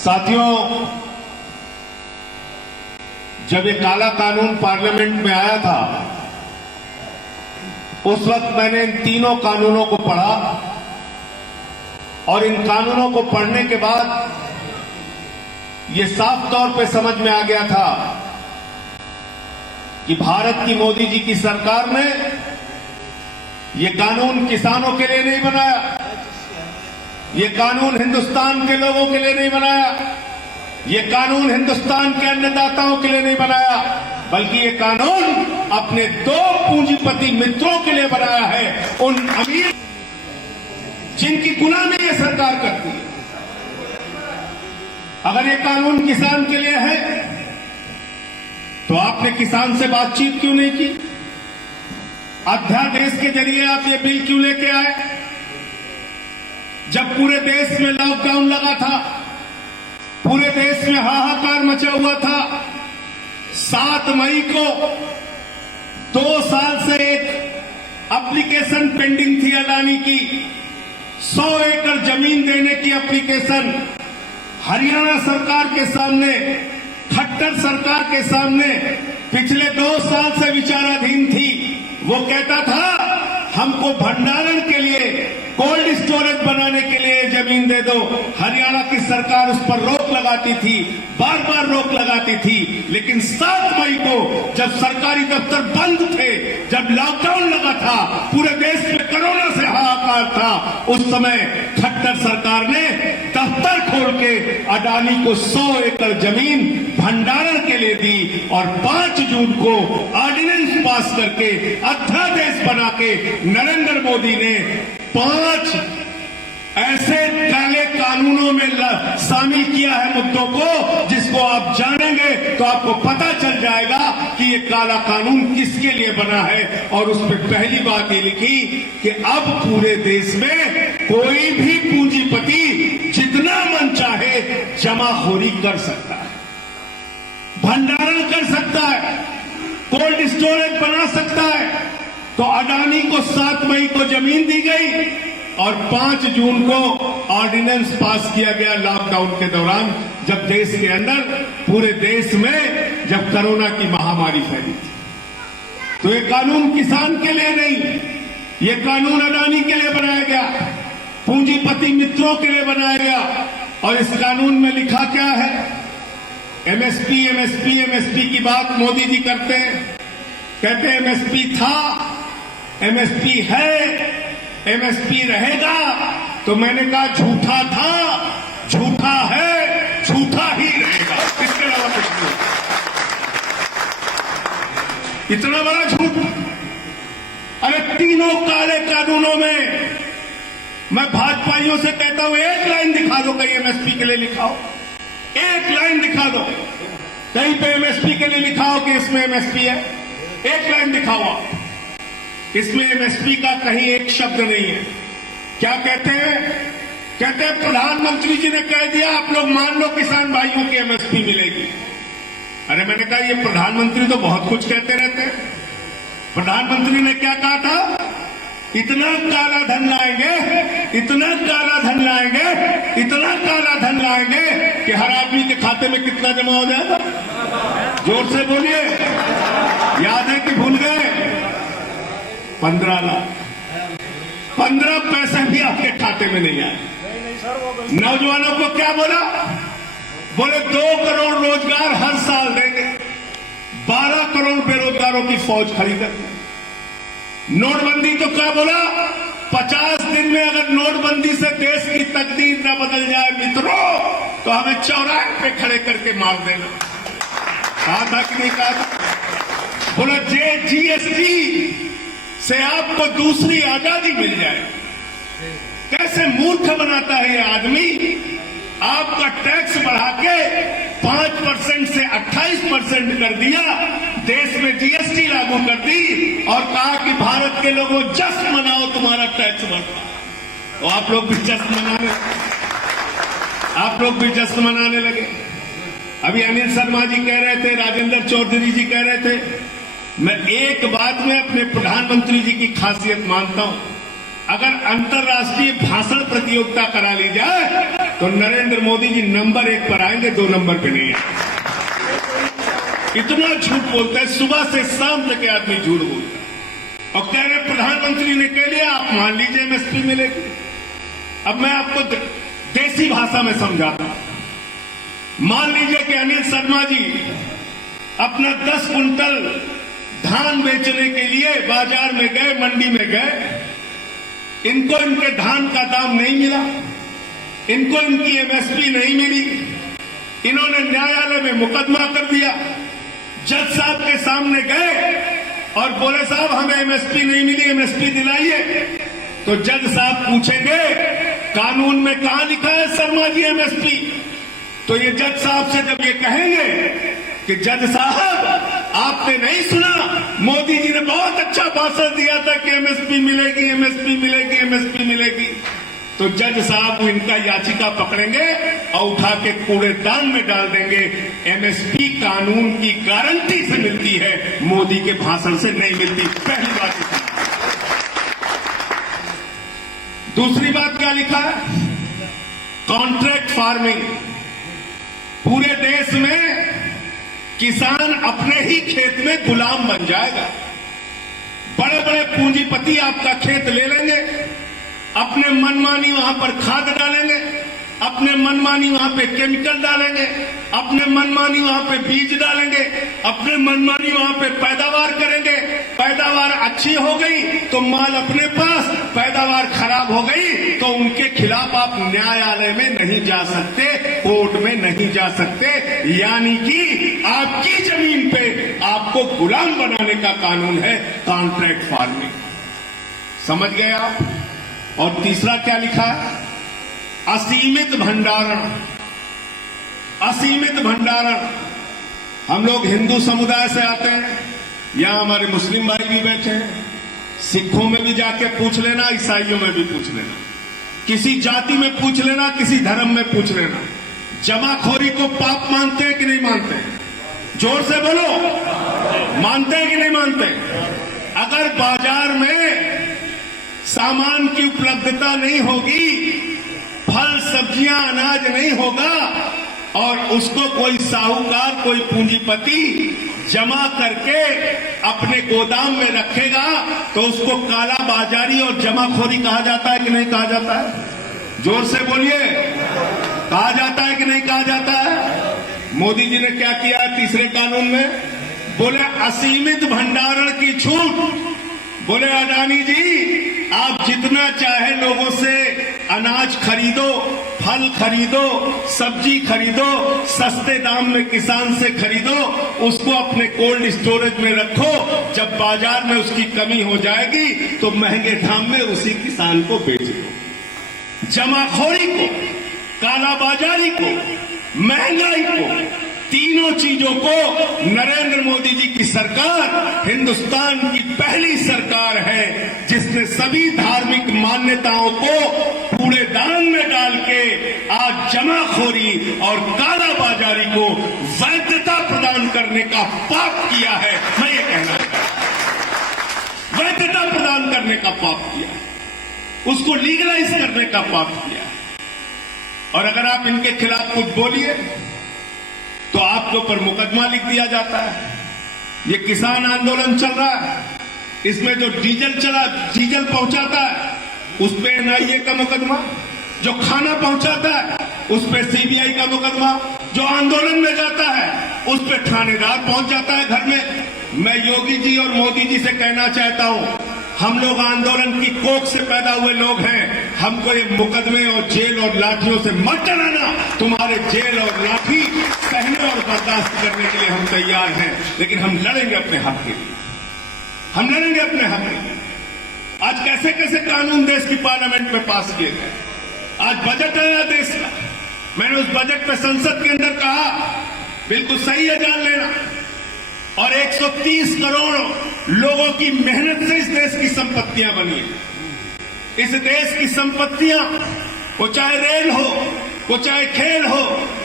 साथियों, जब ये काला कानून पार्लियामेंट में आया था उस वक्त मैंने इन तीनों कानूनों को पढ़ा और इन कानूनों को पढ़ने के बाद ये साफ तौर पे समझ में आ गया था कि भारत की मोदी जी की सरकार ने ये कानून किसानों के लिए नहीं बनाया, ये कानून हिंदुस्तान के लोगों के लिए नहीं बनाया, ये कानून हिंदुस्तान के अन्नदाताओं के लिए नहीं बनाया, बल्कि ये कानून अपने दो पूंजीपति मित्रों के लिए बनाया है, उन अमीर जिनकी गुलामी ये सरकार करती है। अगर ये कानून किसान के लिए है तो आपने किसान से बातचीत क्यों नहीं की? अध्यादेश के जरिए आप ये बिल क्यों लेके आए? जब पूरे देश में लॉकडाउन लगा था, पूरे देश में हाहाकार मचा हुआ था, 7 मई को 2 साल से एक एप्लीकेशन पेंडिंग थी अडानी की, 100 एकड़ जमीन देने की एप्लीकेशन हरियाणा सरकार के सामने, खट्टर सरकार के सामने पिछले 2 साल से विचाराधीन थी। वो कहता था हमको भंडारण के लिए, कोल्ड स्टोरेज बनाने के लिए जमीन दे दो। हरियाणा की सरकार उस पर रोक लगाती थी, बार बार रोक लगाती थी, लेकिन 7 मई को जब सरकारी दफ्तर बंद थे, जब लॉकडाउन लगा था, पूरे देश में कोरोना से हाहाकार था, उस समय खट्टर सरकार ने दफ्तर खोल के अडानी को 100 एकड़ जमीन भंडारण के लिए दी और 5 जून को ऑर्डिनेंस पास करके, अध्यादेश बना के नरेंद्र मोदी ने 5 ऐसे काले कानूनों में शामिल किया है मुद्दों को, जिसको आप जानेंगे तो आपको पता चल जाएगा कि ये काला कानून किसके लिए बना है। और उस पर पहली बात ये लिखी कि अब पूरे देश में कोई भी पूंजीपति जितना मन चाहे जमाखोरी कर सकता है, भंडारण कर सकता है, कोल्ड स्टोरेज बना सकता है। तो अडानी को 7 मई को जमीन दी गई और 5 जून को ऑर्डिनेंस पास किया गया लॉकडाउन के दौरान, जब देश के अंदर, पूरे देश में जब कोरोना की महामारी फैली थी। तो ये कानून किसान के लिए नहीं, ये कानून अडानी के लिए बनाया गया, पूंजीपति मित्रों के लिए बनाया गया। और इस कानून में लिखा क्या है? एमएसपी एमएसपी एमएसपी की बात मोदी जी करते हैं, कहते हैं एमएसपी था, एमएसपी है, एमएसपी रहेगा। तो मैंने कहा झूठा था, झूठा है, झूठा ही रहेगा, इसके अलावा कुछ नहीं। इतना बड़ा झूठ! अरे तीनों काले कानूनों में मैं भाजपाइयों से कहता हूं, एक लाइन दिखा दो कहीं एमएसपी के लिए लिखा हो, एक लाइन दिखा दो कहीं पे एमएसपी के लिए लिखा हो कि इसमें एमएसपी है। एक लाइन दिखाओ आप, इसमें एमएसपी का कहीं एक शब्द नहीं है। क्या कहते हैं? कहते हैं प्रधानमंत्री जी ने कह दिया आप लोग मान लो किसान भाइयों की एमएसपी मिलेगी। अरे मैंने कहा ये प्रधानमंत्री तो बहुत कुछ कहते रहते हैं। प्रधानमंत्री ने क्या कहा था? इतना काला धन लाएंगे, इतना काला धन लाएंगे, इतना काला धन लाएंगे कि हर आदमी के खाते में कितना जमा हो जाएगा? जोर से बोलिए, याद है कि भूल गए? 15 लाख। 15 पैसे भी आपके खाते में नहीं आए। नौजवानों को क्या बोला? बोले 2 करोड़ रोजगार हर साल देंगे, 12 करोड़ बेरोजगारों की फौज खरीदेंगे। नोटबंदी तो क्या बोला? 50 दिन में अगर नोटबंदी से देश की तकदीर न बदल जाए मित्रों, तो हमें चौराहे पे खड़े करके मार देना। कहा था कि नहीं कहा था? बोला जीएसटी से आपको दूसरी आजादी मिल जाए। कैसे मूर्ख बनाता है ये आदमी! आपका टैक्स बढ़ा के 5% से 28% कर दिया, देश में जीएसटी लागू कर दी और कहा कि भारत के लोगों जश्न मनाओ, तुम्हारा टैक्स बढ़ता। तो आप लोग भी जश्न मनाने लगे। अभी अनिल शर्मा जी कह रहे थे, राजेंद्र चौधरी जी कह रहे थे, मैं एक बात में अपने प्रधानमंत्री जी की खासियत मानता हूं, अगर अंतर्राष्ट्रीय भाषण प्रतियोगिता करा ली जाए तो नरेंद्र मोदी जी नंबर 1 पर आएंगे, 2 नंबर पे नहीं आएंगे। इतना झूठ बोलता है, सुबह से शाम तक आदमी झूठ बोलता है और कह रहे प्रधानमंत्री ने कह लिया आप मान लीजिए एमएसपी मिलेगी। अब मैं आपको देसी भाषा में समझाता हूं। मान लीजिए कि अनिल शर्मा जी अपना 10 कुंटल धान बेचने के लिए बाजार में गए, मंडी में गए, इनको इनके धान का दाम नहीं मिला, इनको इनकी एमएसपी नहीं मिली, इन्होंने न्यायालय में मुकदमा कर दिया। जज साहब के सामने गए और बोले साहब हमें एमएसपी नहीं मिली, एमएसपी दिलाइए। तो जज साहब पूछेंगे कानून में कहां लिखा है शर्मा जी एमएसपी? तो ये जज साहब से जब ये कहेंगे कि जज साहब आपने नहीं सुना, मोदी जी ने बहुत अच्छा भाषण दिया था कि एमएसपी मिलेगी, एमएसपी मिलेगी, एमएसपी मिलेगी, तो जज साहब इनका याचिका पकड़ेंगे और उठा के कूड़ेदान में डाल देंगे। एमएसपी कानून की गारंटी से मिलती है, मोदी के भाषण से नहीं मिलती। पहली बात। दूसरी बात क्या लिखा है? Contract farming. पूरे देश में किसान अपने ही खेत में गुलाम बन जाएगा। बड़े बड़े पूंजीपति आपका खेत ले लेंगे, अपने मनमानी वहां पर खाद डालेंगे, अपने मनमानी वहां पे केमिकल डालेंगे, अपने मनमानी वहां पे बीज डालेंगे, अपने मनमानी वहां पे पैदावार करेंगे। पैदावार अच्छी हो गई तो माल अपने पास, पैदावार खराब हो गई तो उनके खिलाफ आप न्यायालय में नहीं जा सकते, कोर्ट में नहीं जा सकते। यानी कि आपकी जमीन पे आपको गुलाम बनाने का कानून है कॉन्ट्रैक्ट फार्मिंग। समझ गए आप? और तीसरा क्या लिखा है? असीमित भंडारण। असीमित भंडारण। हम लोग हिंदू समुदाय से आते हैं, यहां हमारे मुस्लिम भाई भी बैठे हैं, सिखों में भी जाके पूछ लेना, ईसाइयों में भी पूछ लेना, किसी जाति में पूछ लेना, किसी धर्म में पूछ लेना, जमाखोरी को पाप मानते हैं कि नहीं मानते? जोर से बोलो, मानते हैं कि नहीं मानते? अगर बाजार में सामान की उपलब्धता नहीं होगी, फल सब्जियां अनाज नहीं होगा और उसको कोई साहूकार, कोई पूंजीपति जमा करके अपने गोदाम में रखेगा तो उसको काला बाजारी और जमाखोरी कहा जाता है कि नहीं कहा जाता है? जोर से बोलिए, कहा जाता है कि नहीं कहा जाता है? मोदी जी ने क्या किया है तीसरे कानून में? बोले असीमित भंडारण की छूट। बोले अडानी जी आप जितना चाहे लोगों से अनाज खरीदो, फल खरीदो, सब्जी खरीदो, सस्ते दाम में किसान से खरीदो, उसको अपने कोल्ड स्टोरेज में रखो, जब बाजार में उसकी कमी हो जाएगी तो महंगे दाम में उसी किसान को बेच दो। जमाखोरी को, कालाबाजारी को, महंगाई को, तीनों चीजों को नरेंद्र मोदी जी की सरकार हिंदुस्तान की पहली सरकार है जिसने सभी धार्मिक मान्यताओं को कूड़ेदान में डाल के आज जमाखोरी और कालाबाजारी को वैधता प्रदान करने का पाप किया है। मैं ये कहना चाहता हूं, वैधता प्रदान करने का पाप किया है, उसको लीगलाइज करने का पाप किया है। और अगर आप इनके खिलाफ कुछ बोलिए तो आपके ऊपर मुकदमा लिख दिया जाता है। ये किसान आंदोलन चल रहा है, इसमें जो डीजल पहुंचाता है उस पे एनआईए का मुकदमा, जो खाना पहुंचाता है उस पे सीबीआई का मुकदमा, जो आंदोलन में जाता है उस पे थानेदार पहुंच जाता है घर में। मैं योगी जी और मोदी जी से कहना चाहता हूं, हम लोग आंदोलन की कोख से पैदा हुए लोग हैं, हमको ये मुकदमे और जेल और लाठियों से मत डराना। तुम्हारे जेल और लाठी सहने और बर्दाश्त करने के लिए हम तैयार हैं, लेकिन हम लड़ेंगे अपने हक के लिए, हम लड़ेंगे अपने हक के लिए। आज कैसे कैसे कानून देश की पार्लियामेंट में पास किए गए। आज बजट आया देश का, मैंने उस बजट पे संसद के अंदर कहा बिल्कुल सही है, जान लेना, और 130 करोड़ लोगों की मेहनत से इस देश की संपत्तियां बनी है। इस देश की संपत्तियां, वो चाहे रेल हो, वो चाहे खेल हो,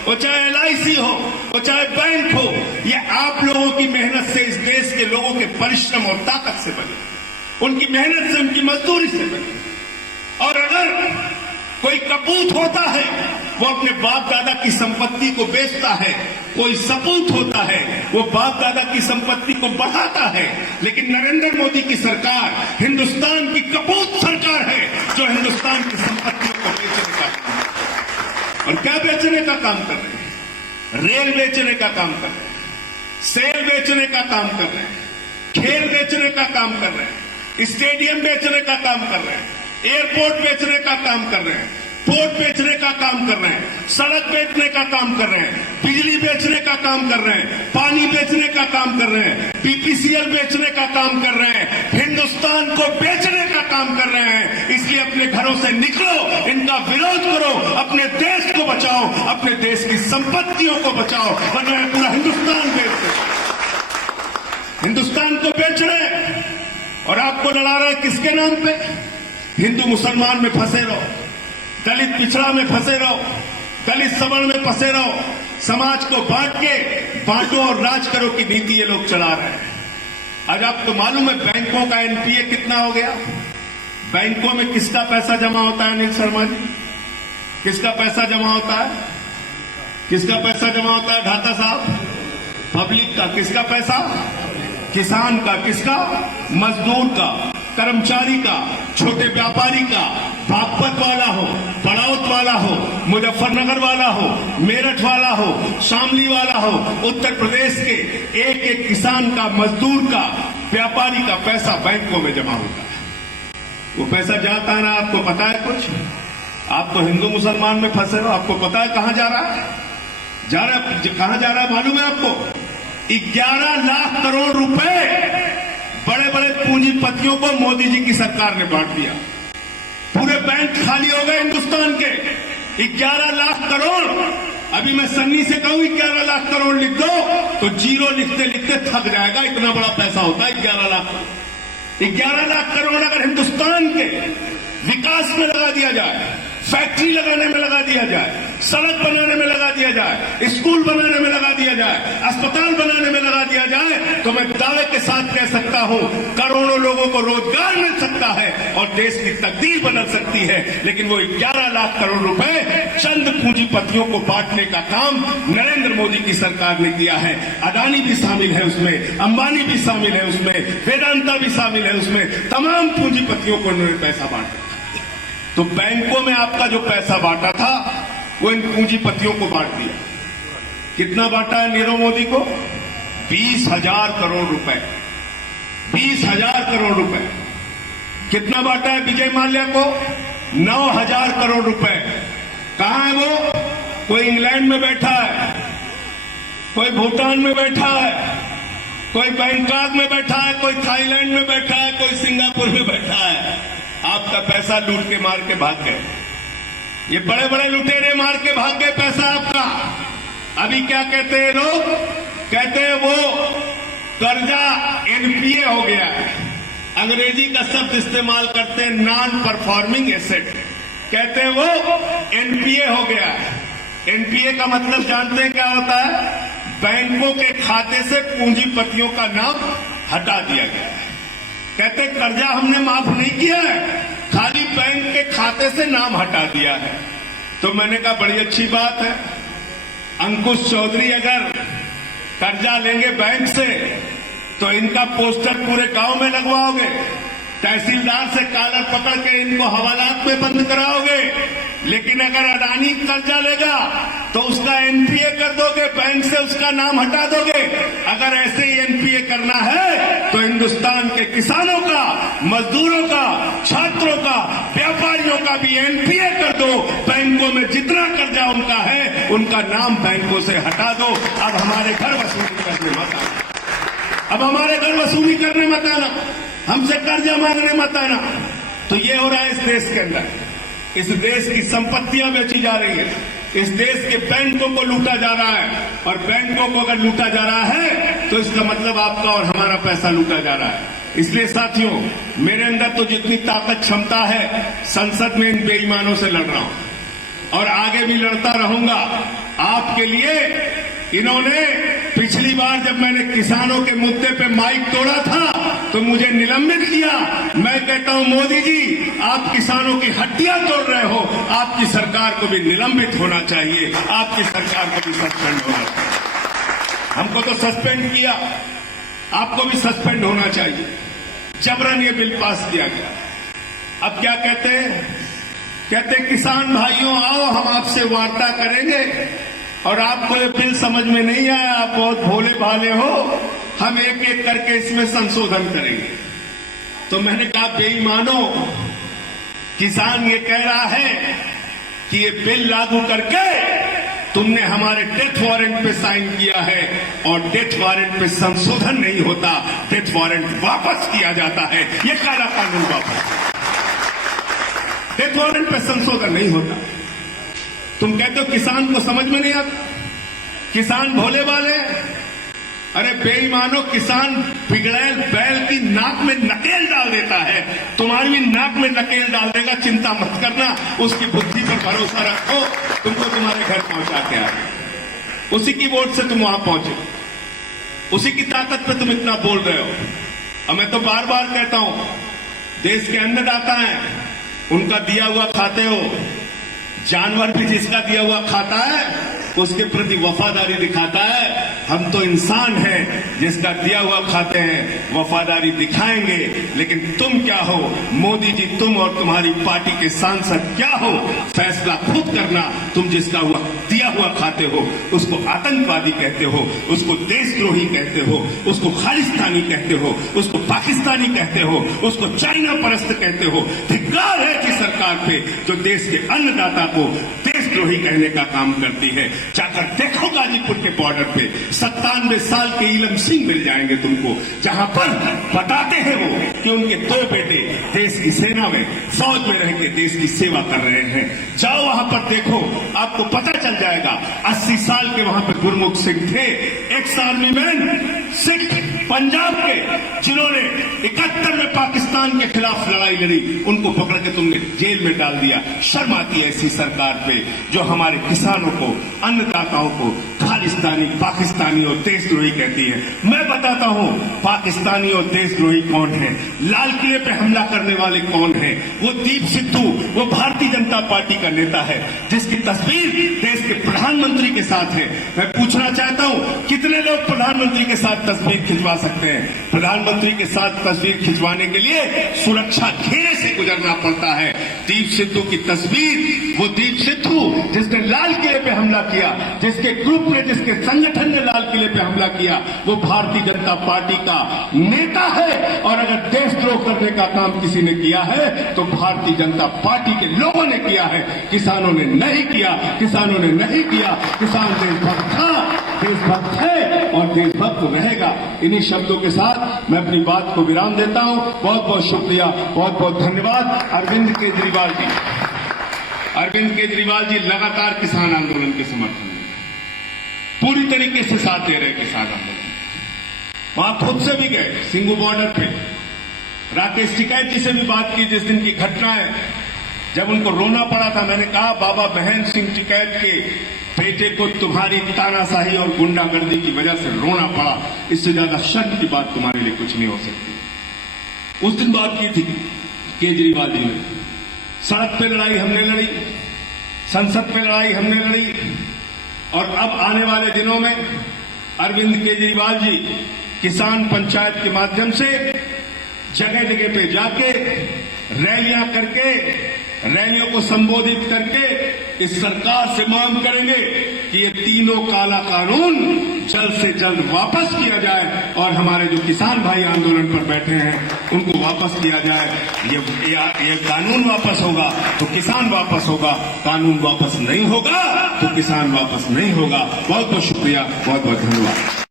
वो चाहे एलआईसी हो, वो चाहे बैंक हो, ये आप लोगों की मेहनत से, इस देश के लोगों के परिश्रम और ताकत से बनी, उनकी मेहनत से, उनकी मजदूरी से बनी। और अगर कोई कपूत होता है वो अपने बाप दादा की संपत्ति को बेचता है। कोई सपूत होता है, वो बाप दादा की संपत्ति को बढ़ाता है। लेकिन नरेंद्र मोदी की सरकार हिंदुस्तान की कपूत सरकार है, जो हिंदुस्तान की संपत्तियों को बेचने का काम कर रही है। और क्या बेचने का काम कर रहे हैं? रेल बेचने का काम कर रहे हैं, सेल बेचने का काम कर रहे हैं, खेल बेचने का काम कर रहे हैं, स्टेडियम बेचने का काम कर रहे हैं, एयरपोर्ट बेचने का काम कर रहे हैं, पोर्ट बेचने का काम कर रहे हैं, सड़क बेचने का काम कर रहे हैं, बिजली बेचने का काम कर रहे हैं, पानी बेचने का काम कर रहे हैं, बीपीसीएल बेचने का काम कर रहे हैं, हिंदुस्तान को बेचने का काम कर रहे हैं। इसलिए अपने घरों से निकलो, इनका विरोध करो, अपने देश को बचाओ, अपने देश की संपत्तियों को बचाओ, वरना पूरा हिंदुस्तान बेच दे। हिंदुस्तान को बेच रहे और आपको लड़ा रहे किसके नाम पे? हिंदू मुसलमान में फंसे रहो, दलित पिछड़ा में फंसे रहो, दलित सवर्ण में फंसे रहो, समाज को बांटो और राज करो की नीति ये लोग चला रहे हैं। आज आपको मालूम है बैंकों का एनपीए कितना हो गया? बैंकों में किसका पैसा जमा होता है अनिल शर्मा जी? किसका पैसा जमा होता है? किसका पैसा जमा होता है ढाका साहब? पब्लिक का। किसका पैसा? किसान का। किसका? मजदूर का, कर्मचारी का, छोटे व्यापारी का, बागपत वाला हो, बड़ौत वाला हो, मुजफ्फरनगर वाला हो, मेरठ वाला हो, शामली वाला हो, उत्तर प्रदेश के एक एक किसान का, मजदूर का, व्यापारी का पैसा बैंकों में जमा होता है। वो पैसा जाता है ना, आपको पता है कुछ? आप तो हिंदू मुसलमान में फंसे हो, आपको पता है कहां जा रहा है? कहां जा रहा है मालूम है आपको? 11 लाख करोड़ रुपए बड़े बड़े पूंजीपतियों को मोदी जी की सरकार ने बांट दिया। पूरे बैंक खाली हो गए हिंदुस्तान के। 11 लाख करोड़। अभी मैं सन्नी से कहूं 11 लाख करोड़ लिख दो तो जीरो लिखते लिखते थक जाएगा, इतना बड़ा पैसा होता है 11 लाख। 11 लाख करोड़ अगर हिंदुस्तान के विकास में लगा दिया जाए, फैक्ट्री लगाने में लगा दिया जाए, सड़क बनाने में लगा दिया जाए, स्कूल बनाने में लगा दिया जाए, अस्पताल बनाने में लगा दिया जाए, तो मैं दावे के साथ कह सकता हूं करोड़ों लोगों को रोजगार मिल सकता है और देश की तकदीर बदल सकती है। लेकिन वो 11 लाख करोड़ रुपए चंद पूंजीपतियों को बांटने का काम नरेंद्र मोदी की सरकार ने किया है। अदानी भी शामिल है उसमें, अंबानी भी शामिल है उसमें, वेदांता भी शामिल है उसमें, तमाम पूंजीपतियों को उन्होंने पैसा बांटा। तो बैंकों में आपका जो पैसा बांटा था वो इन पूंजीपतियों को बांट दिया। कितना बांटा है नीरव मोदी को? 20,000 करोड़ रुपए। 20,000 करोड़ रुपए। कितना बांटा है विजय माल्या को? 9,000 करोड़ रुपए। कहां है वो? कोई इंग्लैंड में बैठा है, कोई भूटान में बैठा है, कोई बैंकॉक में बैठा है, कोई थाईलैंड में बैठा है, कोई सिंगापुर में बैठा है। आपका पैसा लूट के मार के भाग गए। ये बड़े बड़े लुटेरे मार के भाग गए पैसा आपका। अभी क्या कहते हैं लोग? कहते हैं वो कर्जा एनपीए हो गया है। अंग्रेजी का शब्द इस्तेमाल करते हैं नॉन परफॉर्मिंग एसेट। कहते हैं वो एनपीए हो गया है। एनपीए का मतलब जानते हैं क्या होता है? बैंकों के खाते से पूंजीपतियों का नाम हटा दिया गया है। कहते हैं कर्जा हमने माफ नहीं किया है, खाली बैंक के खाते से नाम हटा दिया है। तो मैंने कहा बड़ी अच्छी बात है। अंकुश चौधरी अगर कर्जा लेंगे बैंक से तो इनका पोस्टर पूरे गांव में लगवाओगे, तहसीलदार से कॉलर पकड़ के इनको हवालात में बंद कराओगे। लेकिन अगर अडानी कर्जा लेगा तो उसका एनपीए कर दोगे, बैंक से उसका नाम हटा दोगे। अगर ऐसे ही एनपीए करना है तो हिंदुस्तान के किसानों का, मजदूरों का, छात्रों का, व्यापारियों का भी एनपीए कर दो। बैंकों में जितना कर्जा उनका है उनका नाम बैंकों से हटा दो। अब हमारे घर वसूली करने मत आना, अब हमारे घर वसूली करने मत आना, हमसे कर्जा मांगने मत आना। तो ये हो रहा है इस देश के अंदर। इस देश की संपत्तियां बेची जा रही है, इस देश के बैंकों को लूटा जा रहा है। और बैंकों को अगर लूटा जा रहा है तो इसका मतलब आपका और हमारा पैसा लूटा जा रहा है। इसलिए साथियों, मेरे अंदर तो जितनी ताकत क्षमता है संसद में इन बेईमानों से लड़ रहा हूं और आगे भी लड़ता रहूंगा आपके लिए। इन्होंने पिछली बार जब मैंने किसानों के मुद्दे पे माइक तोड़ा था तो मुझे निलंबित किया। मैं कहता हूं मोदी जी, आप किसानों की हड्डियां तोड़ रहे हो, आपकी सरकार को भी निलंबित होना चाहिए, आपकी सरकार को भी सस्पेंड होना चाहिए। हमको तो सस्पेंड किया, आपको भी सस्पेंड होना चाहिए। जबरन ये बिल पास किया गया। अब क्या कहते हैं? कहते किसान भाइयों आओ, हम आपसे वार्ता करेंगे, और आपको ये बिल समझ में नहीं आया, आप बहुत भोले भाले हो, हम एक एक करके इसमें संशोधन करेंगे। तो मैंने कहा बेईमानो, किसान ये कह रहा है कि ये बिल लागू करके तुमने हमारे डेथ वारंट पे साइन किया है, और डेथ वारंट पे संशोधन नहीं होता, डेथ वारंट वापस किया जाता है। ये काला कानून वापस, डेथ वारंट पे संशोधन नहीं होता। तुम कहते हो किसान को समझ में नहीं आता, किसान भोले वाले। अरे बेईमानो, किसान बिगड़ैल बैल की नाक में नकेल डाल देता है, तुम्हारी भी नाक में नकेल डाल देगा, चिंता मत करना, उसकी बुद्धि पर भरोसा रखो, तुमको तुम्हारे घर पहुंचा के आए। उसी की वोट से तुम वहां पहुंचे, उसी की ताकत पे तुम इतना बोल रहे हो। और मैं तो बार बार कहता हूं, देश के अन्नदाता हैं, उनका दिया हुआ खाते हो। जानवर भी जिसका दिया हुआ खाता है उसके प्रति वफादारी दिखाता है। हम तो इंसान हैं, जिसका दिया हुआ खाते हैं, वफादारी दिखाएंगे। लेकिन तुम क्या हो मोदी जी, तुम और तुम्हारी पार्टी के सांसद क्या हो, फैसला खुद करना। तुम जिसका दिया हुआ खाते हो उसको आतंकवादी कहते हो, उसको देशद्रोही कहते हो, उसको खालिस्तानी कहते हो, उसको पाकिस्तानी कहते हो, उसको चाइना परस्त कहते हो। धिक्कार है कि सरकार पे जो देश के अन्नदाता को देशद्रोही कहने का काम करती है। जाकर देखो गाजीपुर के बॉर्डर पे 97 साल के इलम सिंह मिल जाएंगे तुमको, जहां पर बताते हैं वो कि उनके 2 बेटे देश की सेना में, फौज में रह के देश की सेवा कर रहे हैं। जाओ वहां पर देखो, आपको पता चल जाएगा। 80 साल के वहां पर गुरमुख सिंह थे, ex army man, Sikh Punjab के, जिन्होंने 71 में पाकिस्तान के खिलाफ लड़ाई लड़ी, उनको पकड़ के तुमने जेल में डाल दिया। शर्म आती है ऐसी सरकार पे जो हमारे किसानों को, अन्नदाताओं को खालिस्तानी, पाकिस्तानी और देशद्रोही कहती है। मैं बताता हूं पाकिस्तानी और देशद्रोही कौन है, लाल किले पे हमला करने वाले कौन है। वो दीप सिद्धू, वो भारतीय जनता पार्टी का नेता है, जिसकी तस्वीर देश के प्रधानमंत्री के साथ है। मैं पूछना चाहता हूं कितने लोग प्रधानमंत्री के साथ तस्वीर खिंचवा सकते हैं? प्रधानमंत्री के साथ तस्वीर खिंचवाने के लिए सुरक्षा घेरे से गुजरना पड़ता है। दीप सिद्धू की तस्वीर, वो दीप सिद्धू जिसने लाल किले पे हमला किया, जिसके ग्रुप ने, जिसके संगठन ने लाल किले पे हमला किया, वो भारतीय जनता पार्टी का नेता है। और अगर देशद्रोह करने का काम किसी ने किया है तो भारतीय जनता पार्टी के लोगों ने किया है, किसानों ने नहीं किया। किसानों ने नहीं किया। किसान देशभक्त था, देशभक्त है और देशभक्त रहेगा। इन्हीं शब्दों के साथ मैं अपनी बात को विराम देता हूं। बहुत बहुत शुक्रिया, बहुत बहुत धन्यवाद। अरविंद केजरीवाल जी, अरविंद केजरीवाल जी लगातार किसान आंदोलन के समर्थन में पूरी तरीके से साथ दे रहे किसान आंदोलन। वहां खुद से भी गए सिंगू बॉर्डर पे, राकेश टिकैत जी से भी बात की। जिस दिन की घटना है, जब उनको रोना पड़ा था, मैंने कहा बाबा महेंद्र सिंह टिकैत के बेटे को तुम्हारी तानाशाही और गुंडागर्दी की वजह से रोना पड़ा, इससे ज्यादा शर्म की बात तुम्हारे लिए कुछ नहीं हो सकती। उस दिन बात की थी केजरीवाल जी ने। सड़क पे लड़ाई हमने लड़ी, संसद पे लड़ाई हमने लड़ी, और अब आने वाले दिनों में अरविंद केजरीवाल जी किसान पंचायत के माध्यम से जगह जगह पे जाके रैलियां करके, रैलियों को संबोधित करके इस सरकार से मांग करेंगे कि ये तीनों काला कानून जल्द से जल्द वापस किया जाए, और हमारे जो किसान भाई आंदोलन पर बैठे हैं उनको वापस किया जाए। ये कानून वापस होगा तो किसान वापस होगा, कानून वापस नहीं होगा तो किसान वापस नहीं होगा। बहुत बहुत शुक्रिया, बहुत बहुत धन्यवाद।